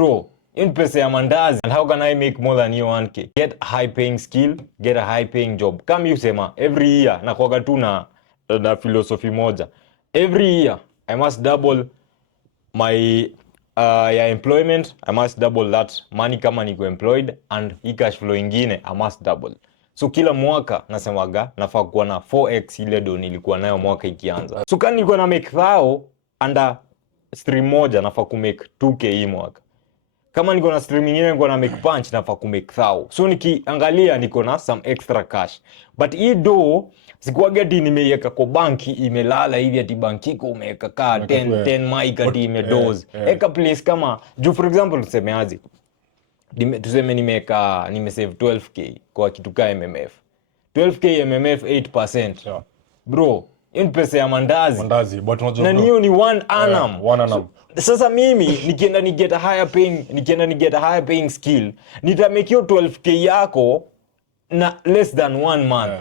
bro, in pesa ya mandazi. And how can I make more than you 1k? Get a high paying skill, get a high paying job. Kama you sema every year na kwa tu na philosophy moja. Every year I must double my employment. I must double that money kama niko employed, and hii cash flow ingine I must double. So kila mwaka nasemaga nafaa kuwa na 4x ile do nilikuwa nayo mwaka ikianza. So kama nilikuwa na make thao under stream moja nafaa ku make 2k hii mwaka. Kama niko na stream nyingine niko na make punch nafaa ku make thao. So nikiangalia niko na some extra cash. But hii do sikuwaga ati nimeiweka kwa banki imelala hivi ati banki iko umeweka ka 10 mic ati imedoze. Eka place kama juu for example tuseme aje. Tuseme nimesave 12k kwa kitu ka MMF. 12k MMF 8%. Yeah. Bro, in pesa ya mandazi but unajua na niyo ni one annum. So, sasa mimi nikienda ni get a higher paying skill, nita make you 12k yako na less than 1 month. Yeah.